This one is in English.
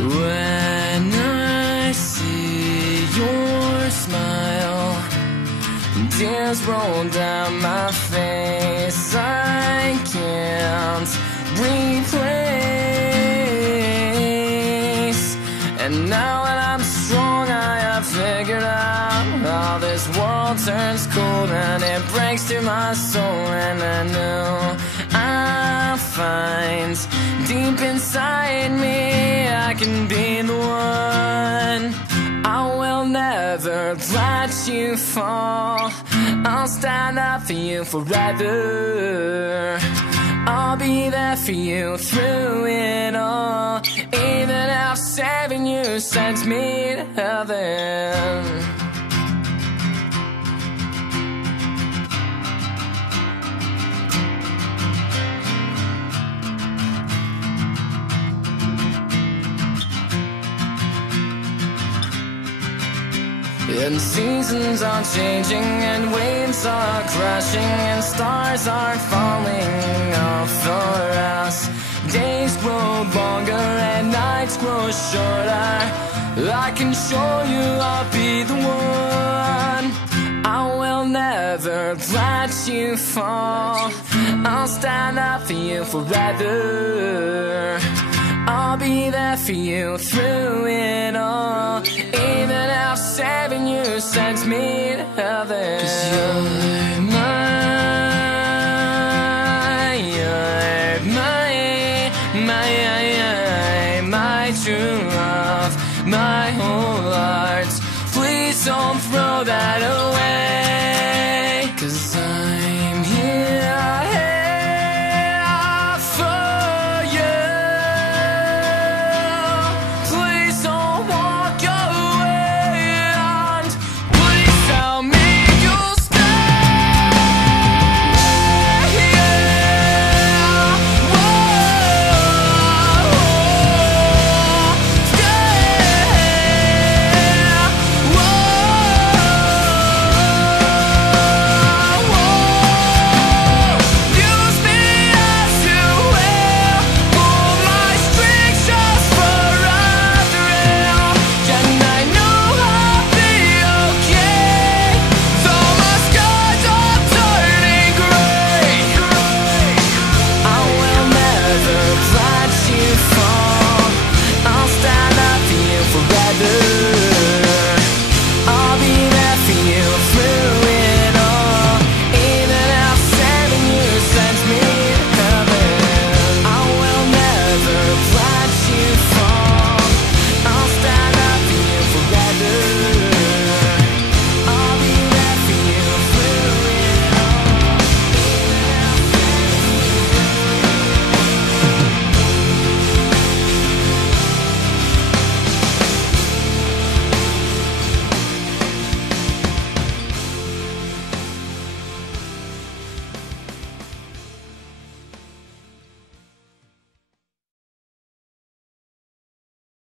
When I see your smile, tears roll down my face. I can't replace. And now that I'm strong, I have figured out how this world turns cold and it breaks through my soul. And I know I'll find deep inside me I can be the one. I will never let you fall. I'll stand up for you forever. I'll be there for you through it all, even if saving you sends me to heaven. And seasons are changing, and waves are crashing, and stars are falling off for us. Days grow longer and nights grow shorter. I can show you I'll be the one. I will never let you fall. I'll stand up for you forever. I'll be there for you through it all, even if saving you sends me to heaven. 'Cause you're my true love, my whole heart. Please don't throw that away.